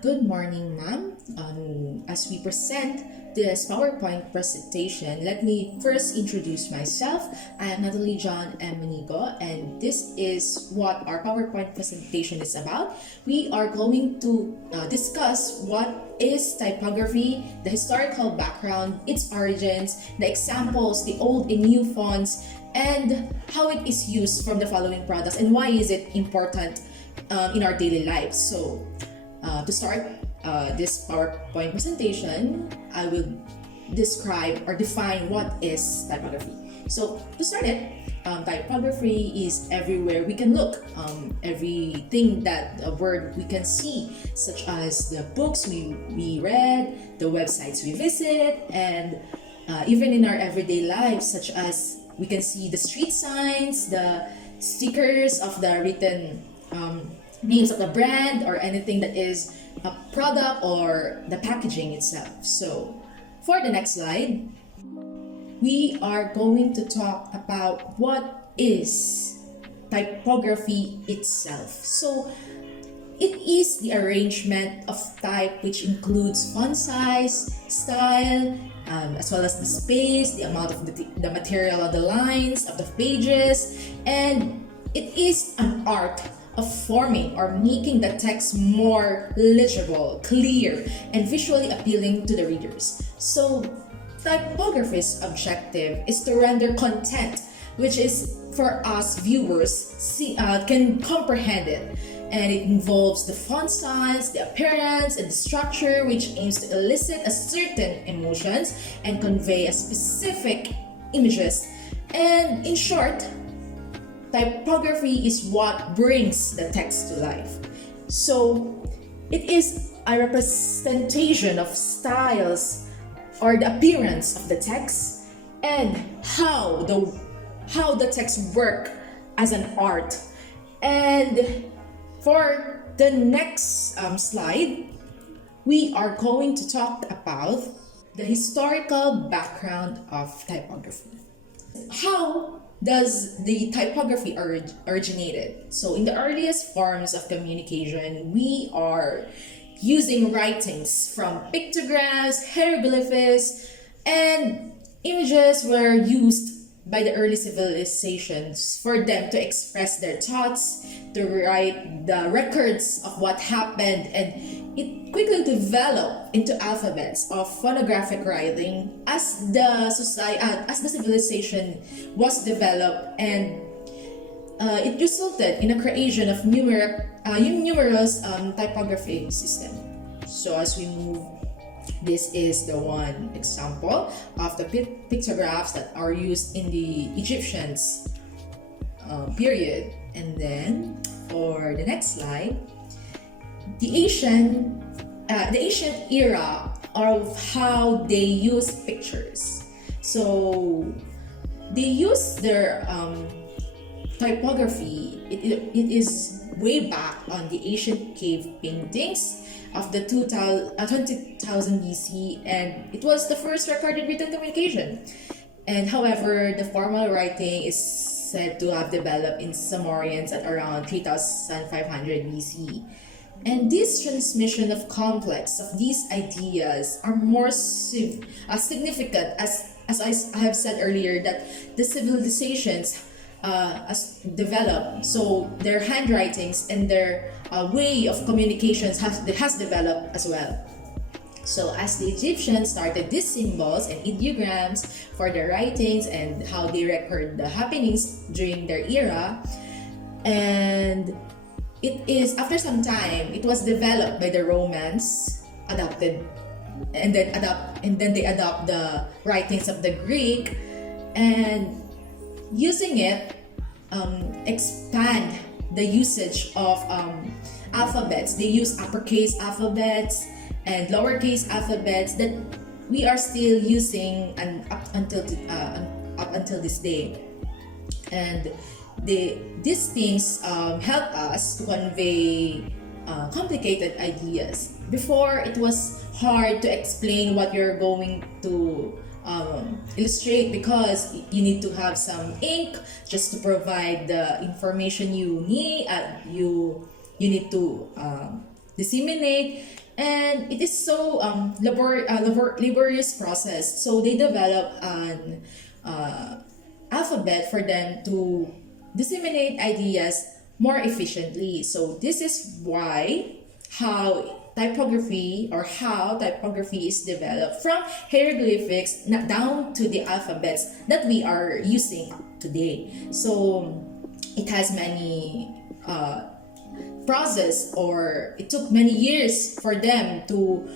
Good morning, ma'am. As we present this PowerPoint presentation, let me first introduce myself. I am Natalie John M. Manigo, and this is what our PowerPoint presentation is about. We are going to discuss what is typography, the historical background, its origins, the examples, the old and new fonts, and how it is used from the following products and why is it important in our daily lives. So, to start this PowerPoint presentation, I will describe or define what is typography. So to start it, typography is everywhere we can look. Everything that a word we can see, such as the books we read, the websites we visit, and even in our everyday lives, such as we can see the street signs, the stickers of the written names of the brand or anything that is a product or the packaging itself. So for the next slide, we are going to talk about what is typography itself. So it is the arrangement of type which includes font size, style, as well as the space, the amount of the material of the lines, of the pages, and it is an art of forming or making the text more legible, clear, and visually appealing to the readers. So, typography's objective is to render content which is for us viewers can comprehend it, and it involves the font size, the appearance, and the structure which aims to elicit a certain emotions and convey a specific images. And in short, typography is what brings the text to life. So it is a representation of styles or the appearance of the text and how the text work as an art. And for the next slide, we are going to talk about the historical background of typography. How does the typography originated? So in the earliest forms of communication, we are using writings from pictographs, hieroglyphs, and images were used by the early civilizations for them to express their thoughts, to write the records of what happened, and it quickly developed into alphabets of phonographic writing as the civilization was developed, and it resulted in a creation of numerous typography system. So as we move, this is the one example of the pictographs that are used in the Egyptians period. And then for the next slide, the ancient era of how they use pictures. So they use their typography. It is way back on the ancient cave paintings of the 20,000 BC, and it was the first recorded written communication. And however, the formal writing is said to have developed in Sumerians at around 3,500 BC. And this transmission of complex of these ideas are more significant as I have said earlier that the civilizations as developed, so their handwritings and their way of communications has developed as well. So as the Egyptians started these symbols and ideograms for their writings and how they record the happenings during their era, and it is after some time it was developed by the Romans, adopted, and then they adopt the writings of the Greek, and using it expand the usage of alphabets. They use uppercase alphabets and lowercase alphabets that we are still using and up until this day. And these things help us to convey complicated ideas. Before, it was hard to explain what you're going to illustrate because you need to have some ink just to provide the information you need. You need to disseminate, and it is so laborious process. So they develop an alphabet for them to disseminate ideas more efficiently. So this is why how typography is developed from hieroglyphics down to the alphabets that we are using today. So it has many process, or it took many years for them to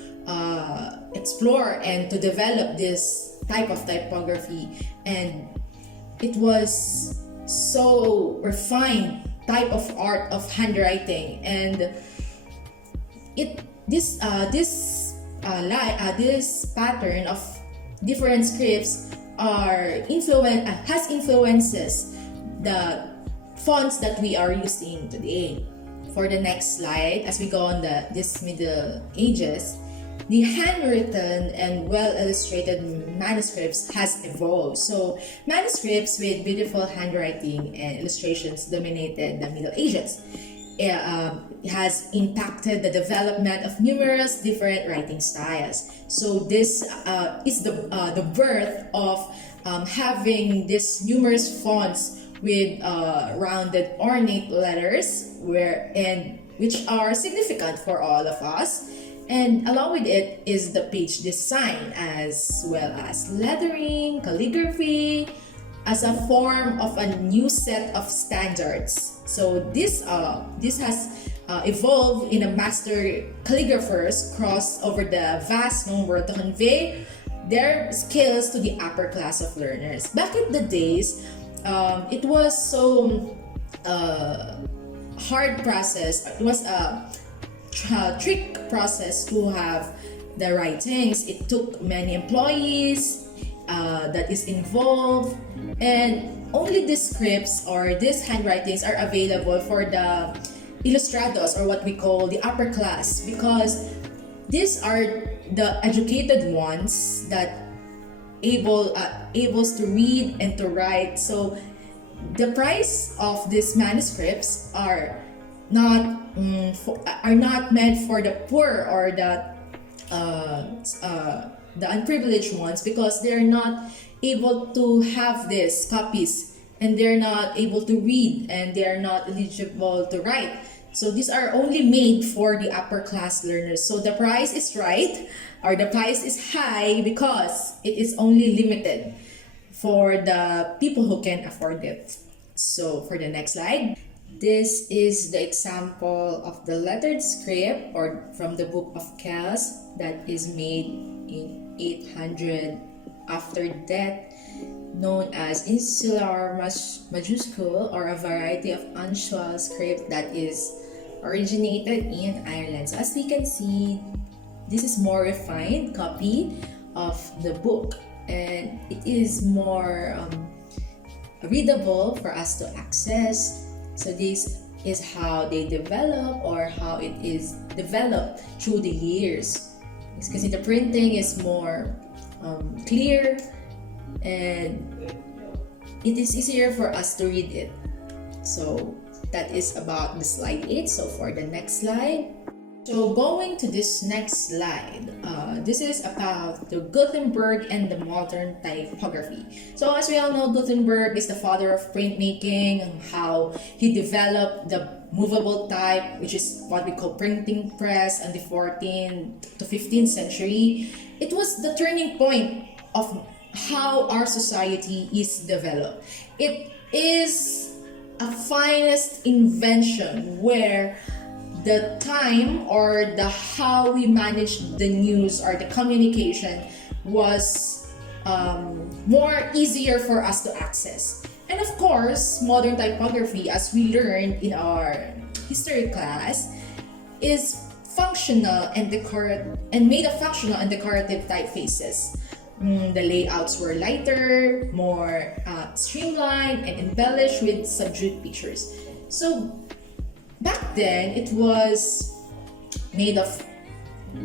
explore and to develop this type of typography, and it was so refined type of art of handwriting. And this pattern of different scripts has influences the fonts that we are using today. For the next slide, as we go on this Middle Ages, the handwritten and well illustrated manuscripts has evolved. So manuscripts with beautiful handwriting and illustrations dominated the Middle Ages. It has impacted the development of numerous different writing styles. So this is the birth of having these numerous fonts with rounded ornate letters which are significant for all of us. And along with it is the page design, as well as lettering, calligraphy, as a form of a new set of standards. So this has evolved in a master calligraphers crossed over the vast known world to convey their skills to the upper class of learners. Back in the days, it was so hard process. It was a trick process to have the writings. It took many employees that is involved, and only these scripts or these handwritings are available for the ilustrados, or what we call the upper class, because these are the educated ones that able to read and to write. So the price of these manuscripts are not meant for the poor or the unprivileged ones, because they're not able to have these copies, and they're not able to read, and they're not eligible to write. So these are only made for the upper class learners. So the price is right, or the price is high, because it is only limited for the people who can afford it. So for the next slide, this is the example of the lettered script, or from the Book of Kells, that is made in 800 after death, known as insular majuscule, or a variety of unusual script that is originated in Ireland. So as we can see, this is more refined copy of the book, and it is more readable for us to access. So this is how they develop, or how it is developed through the years. Because the printing is more clear, and it is easier for us to read it. So that is about the slide 8. So for the next slide, so going to this next slide, this is about the Gutenberg and the modern typography. So as we all know, Gutenberg is the father of printmaking, and how he developed the movable type, which is what we call printing press, in the 14th to 15th century. It was the turning point of how our society is developed. It is a finest invention where the time, or the how we manage the news or the communication, was more easier for us to access. And of course, modern typography, as we learned in our history class, is functional and made of functional and decorative typefaces. The layouts were lighter, more streamlined, and embellished with subdued pictures. So back then, it was made of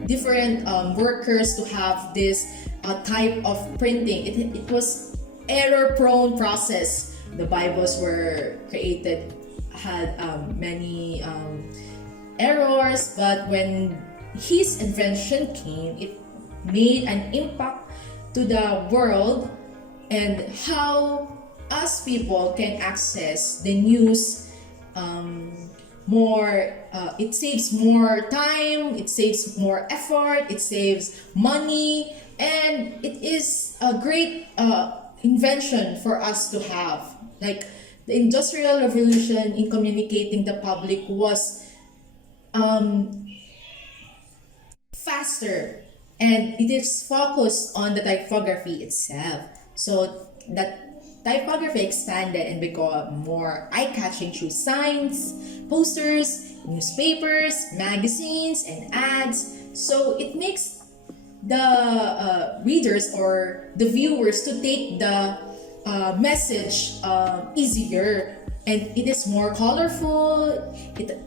different workers to have this type of printing. It was error-prone process. The Bibles were created, had many errors, but when his invention came, it made an impact to the world and how us people can access the news more. It saves more time, it saves more effort, it saves money, and it is a great invention for us to have. Like the Industrial Revolution in communicating the public was faster, and it is focused on the typography itself. So that typography expanded and became more eye-catching through signs, posters, newspapers, magazines, and ads. So it makes the readers or the viewers to take the message easier, and it is more colorful.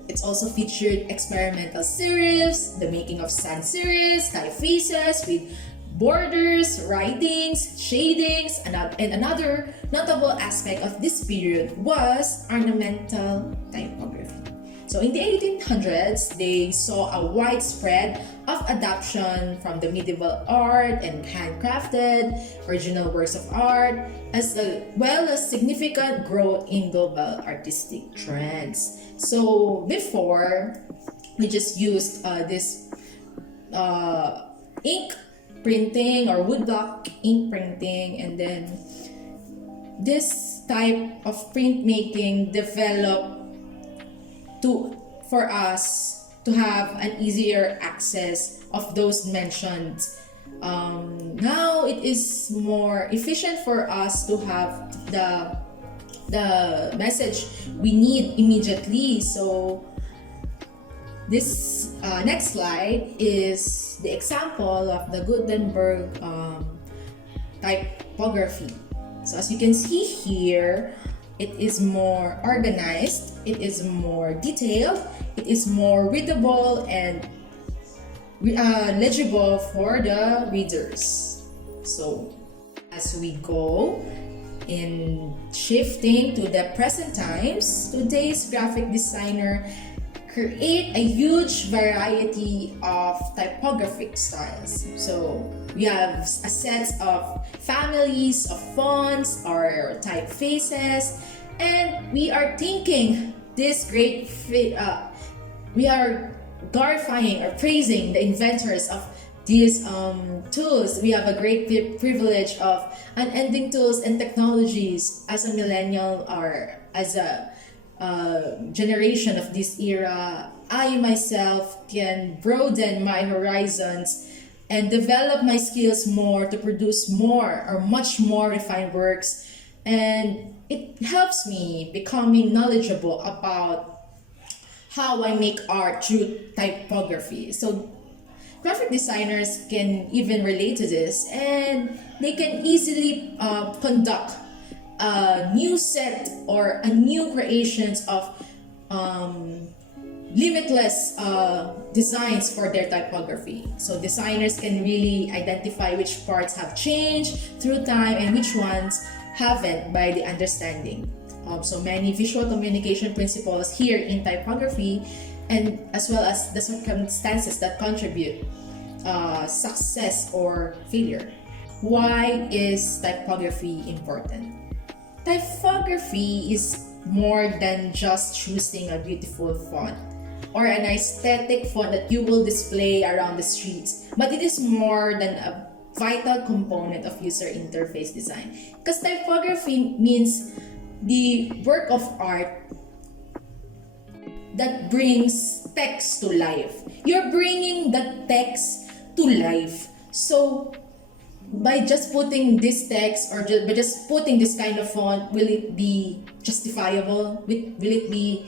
It's also featured experimental serifs, the making of sans serifs, typefaces with borders, writings, shadings, and another notable aspect of this period was ornamental typography. So in the 1800s, they saw a widespread of adoption from the medieval art and handcrafted original works of art, as well as significant growth in global artistic trends. So before, we just used this ink printing or woodblock ink printing, and then this type of printmaking developed for us to have an easier access of those mentioned. Now it is more efficient for us to have the message we need immediately. So this next slide is the example of the Gutenberg typography. So as you can see here, it is more organized, it is more detailed, it is more readable and legible for the readers. So as we go in shifting to the present times, today's graphic designer create a huge variety of typographic styles. So we have a set of families of fonts or typefaces, and we are thinking this great we are glorifying or praising the inventors of these tools. We have a great privilege of unending tools and technologies as a millennial or as a generation of this era. I myself can broaden my horizons and develop my skills more to produce more or much more refined works, and it helps me becoming knowledgeable about how I make art through typography. So graphic designers can even relate to this, and they can easily conduct a new set or a new creations of limitless designs for their typography. So designers can really identify which parts have changed through time and which ones haven't by the understanding of so many visual communication principles here in typography, and as well as the circumstances that contribute success or failure. Why is typography important? Typography is more than just choosing a beautiful font or an aesthetic font that you will display around the streets, but it is more than a vital component of user interface design. Because typography means the work of art that brings text to life. You're bringing the text to life. So by just putting this text or by just putting this kind of font, will it be justifiable? Will it be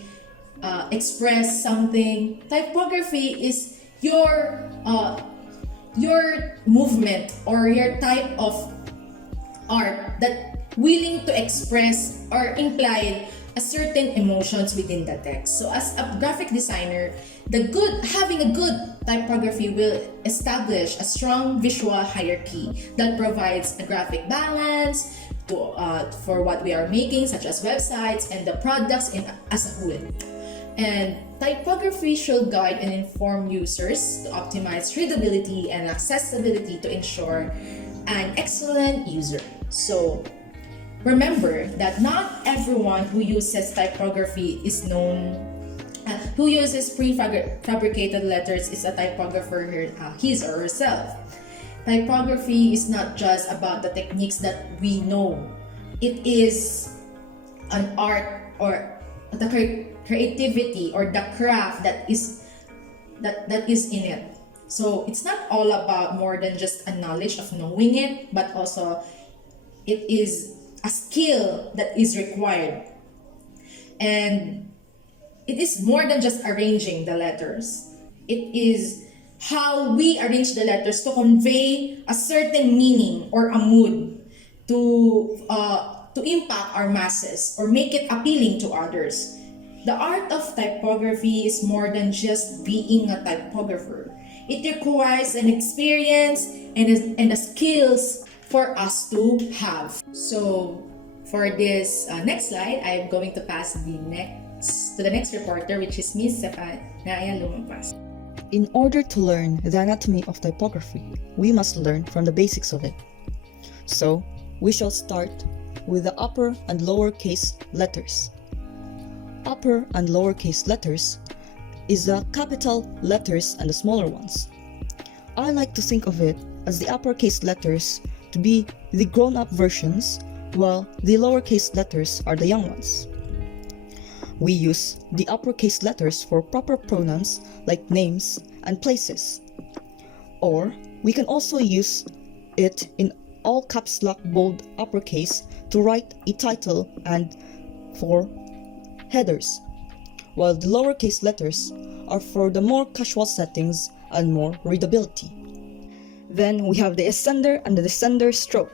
express something? Typography is your movement or your type of art that willing to express or imply a certain emotions within the text. So as a graphic designer, having a good typography will establish a strong visual hierarchy that provides a graphic balance for what we are making, such as websites and the products as a whole. And typography should guide and inform users to optimize readability and accessibility to ensure an excellent user. So remember that not everyone who uses typography is known, who uses prefabricated letters is a typographer, his or herself. Typography is not just about the techniques that we know. It is an art or the creativity or the craft that is in it. So it's not all about more than just a knowledge of knowing it, but also it is a skill that is required. And it is more than just arranging the letters. It is how we arrange the letters to convey a certain meaning or a mood to impact our masses or make it appealing to others. The art of typography is more than just being a typographer. It requires an experience and the skills for us to have. So for this next slide, I am going to pass to the next reporter, which is Ms. Zephaniah Lumampas. In order to learn the anatomy of typography, we must learn from the basics of it. So, we shall start with the upper and lowercase letters. Upper and lowercase letters is the capital letters and the smaller ones. I like to think of it as the uppercase letters to be the grown-up versions, while the lowercase letters are the young ones. We use the uppercase letters for proper pronouns like names and places. Or we can also use it in all caps lock bold uppercase to write a title and for headers, while the lowercase letters are for the more casual settings and more readability. Then we have the ascender and the descender stroke.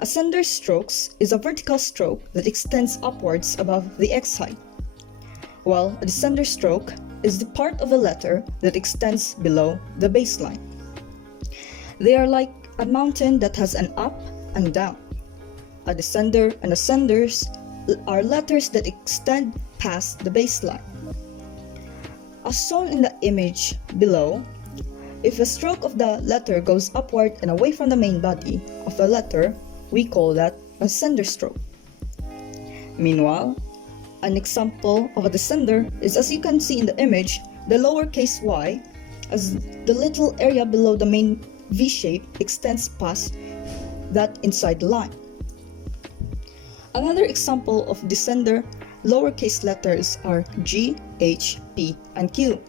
Ascender strokes is a vertical stroke that extends upwards above the X height, while a descender stroke is the part of a letter that extends below the baseline. They are like a mountain that has an up and down. A descender and ascenders are letters that extend past the baseline. As shown in the image below, if a stroke of the letter goes upward and away from the main body of the letter, we call that a ascender stroke. Meanwhile, an example of a descender is, as you can see in the image, the lowercase y, as the little area below the main V shape extends past that inside line. Another example of descender lowercase letters are G, H, P, and Q,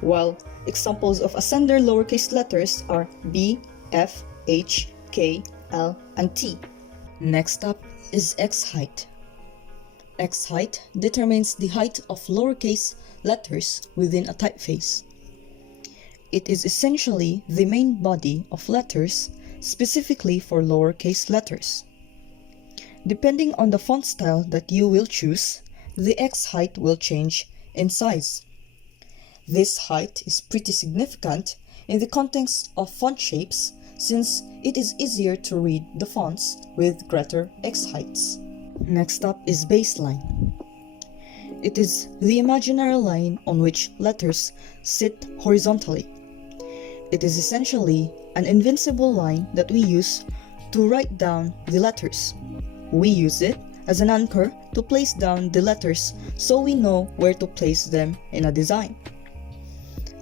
while examples of ascender lowercase letters are B, F, H, K, L, and T. Next up is X height. X height determines the height of lowercase letters within a typeface. It is essentially the main body of letters, specifically for lowercase letters. Depending on the font style that you will choose, the X height will change in size. This height is pretty significant in the context of font shapes, since it is easier to read the fonts with greater X heights. Next up is baseline. It is the imaginary line on which letters sit horizontally. It is essentially an invincible line that we use to write down the letters. We use it as an anchor to place down the letters so we know where to place them in a design.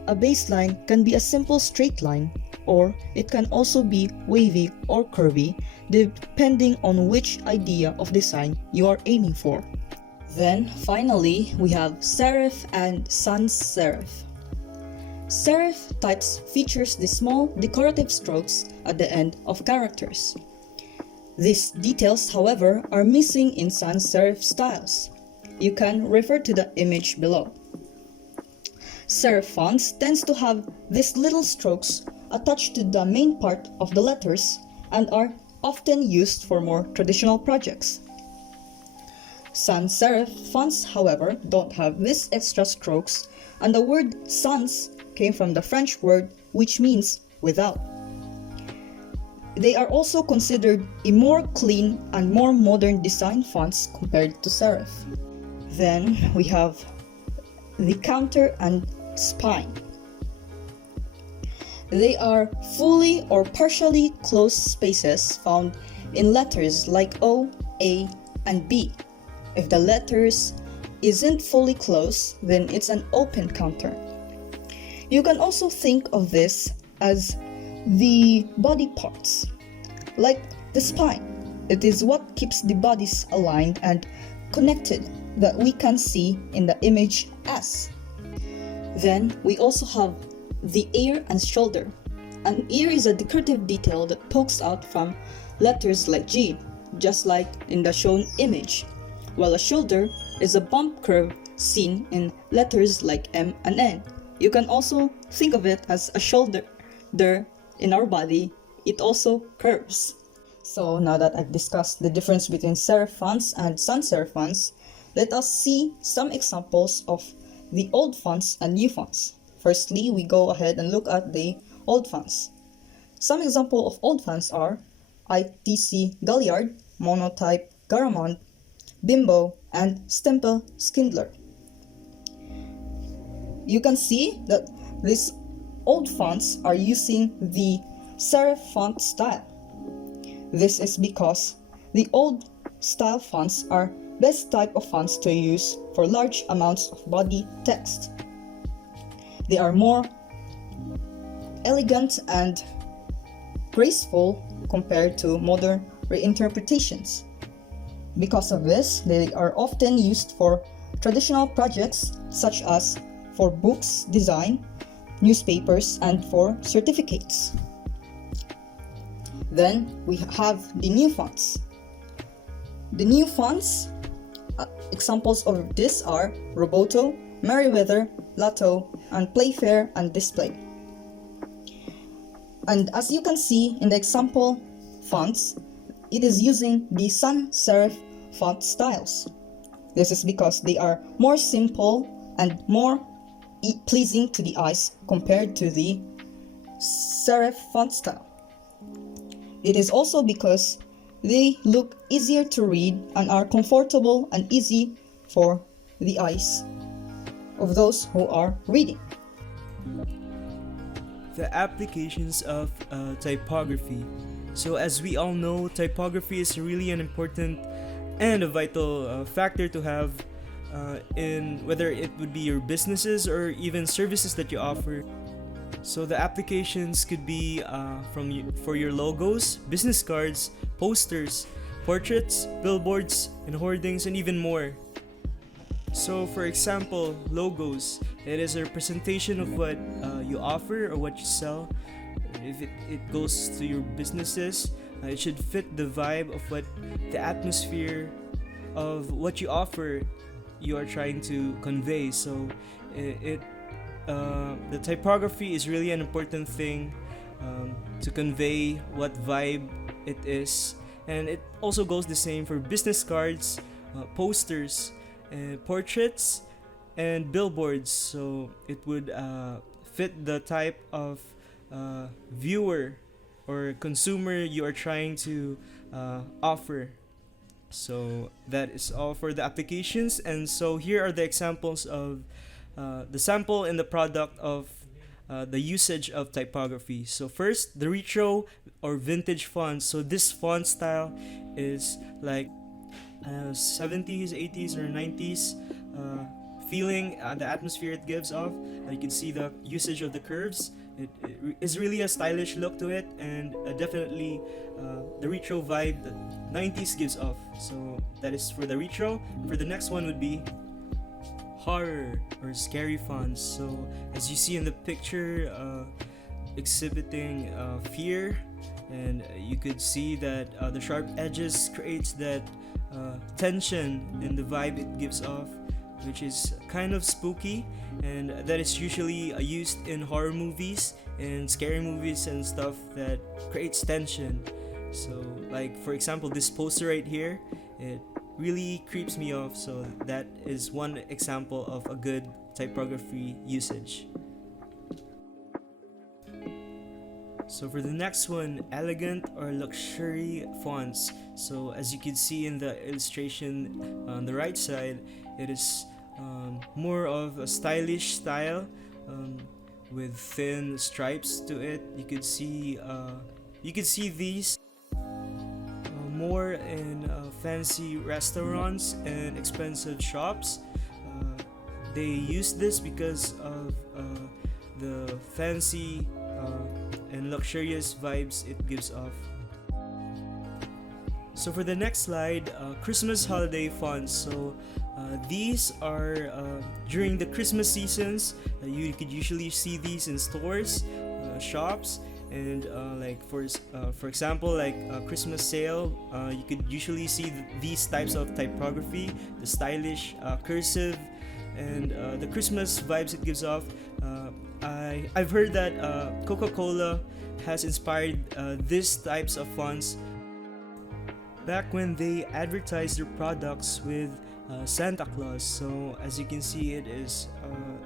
A baseline can be a simple straight line, or it can also be wavy or curvy, depending on which idea of design you are aiming for. Then, finally, we have serif and sans serif. Serif types features the small decorative strokes at the end of characters. These details, however, are missing in sans serif styles. You can refer to the image below. Serif fonts tends to have these little strokes attached to the main part of the letters and are often used for more traditional projects. Sans serif fonts, however, don't have these extra strokes, and the word sans came from the French word which means without. They are also considered a more clean and more modern design fonts compared to serif. Then we have the counter and spine. They are fully or partially closed spaces found in letters like O, A, and B. If the letters isn't fully closed, then it's an open counter. You can also think of this as the body parts, like the spine. It is what keeps the bodies aligned and connected that we can see in the image S. Then we also have the ear and shoulder. An ear is a decorative detail that pokes out from letters like G, just like in the shown image, while a shoulder is a bump curve seen in letters like M and N. You can also think of it as a shoulder. There, in our body, it also curves. So now that I've discussed the difference between serif fonts and sans serif fonts, let us see some examples of the old fonts and new fonts. Firstly, we go ahead and look at the old fonts. Some examples of old fonts are ITC Galliard, Monotype Garamond, Bimbo, and Stempel Skindler. You can see that these old fonts are using the serif font style. This is because the old style fonts are best type of fonts to use for large amounts of body text. They are more elegant and graceful compared to modern reinterpretations. Because of this, they are often used for traditional projects such as for books design, newspapers, and for certificates. Then we have the new fonts. The new fonts, examples of this are Roboto, Merriweather, Lato, and Playfair and Display. And as you can see in the example fonts, it is using the sans serif font styles. This is because they are more simple and more pleasing to the eyes compared to the serif font style. It is also because they look easier to read and are comfortable and easy for the eyes of those who are reading. The applications of typography. So as we all know, typography is really an important and a vital factor to have in whether it would be your businesses or even services that you offer. So the applications could be for your logos, business cards, posters, portraits, billboards, and hoardings, and even more. So for example, logos, it is a representation of what you offer or what you sell. If it goes to your businesses, it should fit the vibe of what the atmosphere of what you offer you are trying to convey. So the typography is really an important thing to convey what vibe it is, and it also goes the same for business cards, posters, portraits, and billboards. So it would fit the type of viewer or consumer you are trying to offer. So that is all for the applications. And so here are the examples of the sample in the product of the usage of typography. So first, the retro or vintage font. So this font style is like 70s, 80s, or 90s feeling, the atmosphere it gives off. You can see the usage of the curves. It is really a stylish look to it, and definitely the retro vibe that 90s gives off. So that is for the retro. For the next one would be horror or scary fonts. So as you see in the picture, exhibiting fear, and you could see that the sharp edges creates that tension in the vibe it gives off, which is kind of spooky, and that is usually used in horror movies and scary movies and stuff that creates tension. So like for example, this poster right here, it really creeps me off. So that is one example of a good typography usage. So for the next one, elegant or luxury fonts. So as you can see in the illustration on the right side, it is more of a stylish style, with thin stripes to it. You could see these more in fancy restaurants and expensive shops. They use this because of the fancy and luxurious vibes it gives off. So for the next slide, Christmas holiday fonts. So these are during the Christmas seasons. You could usually see these in stores, shops, and like for example, like a Christmas sale. You could usually see these types of typography, the stylish cursive, and the Christmas vibes it gives off. I've heard that Coca-Cola has inspired these types of fonts back when they advertised their products with Santa Claus. So as you can see, it is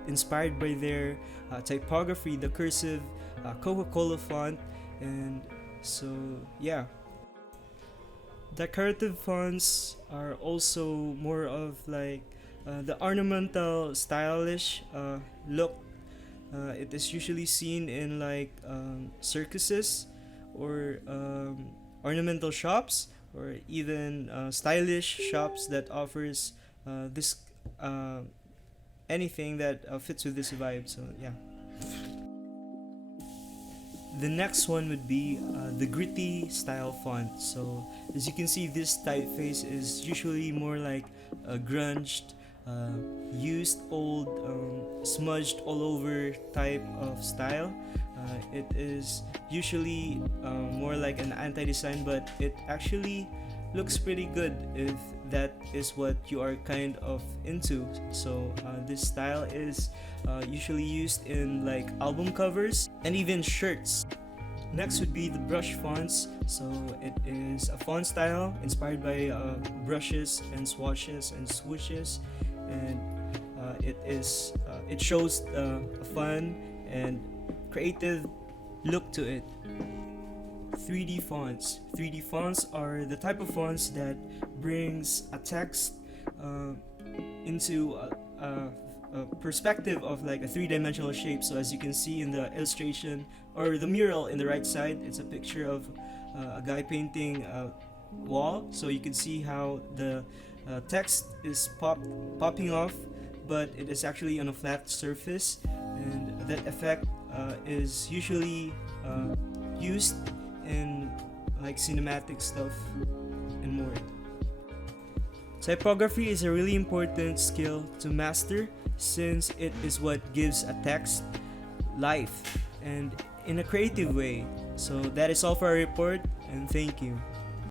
inspired by their typography, the cursive Coca-Cola font. And so yeah, decorative fonts are also more of like the ornamental stylish look. It is usually seen in like circuses or ornamental shops, or even stylish shops that offers this anything that fits with this vibe. So yeah. The next one would be the gritty style font. So as you can see, this typeface is usually more like a grunged, used, old, smudged all over type of style. It is usually more like an anti-design, but it actually looks pretty good if that is what you are kind of into. So this style is usually used in like album covers and even shirts. Next would be the brush fonts. So it is a font style inspired by brushes and swatches and swooshes, and it shows a fun and creative look to it. 3D fonts. 3D fonts are the type of fonts that brings a text into a perspective of like a three-dimensional shape. So as you can see in the illustration or the mural in the right side, it's a picture of a guy painting a wall. So you can see how the text is popping off, but it is actually on a flat surface, and that effect is usually used in like cinematic stuff and more. Typography is a really important skill to master, since it is what gives a text life and in a creative way. So that is all for our report, and thank you.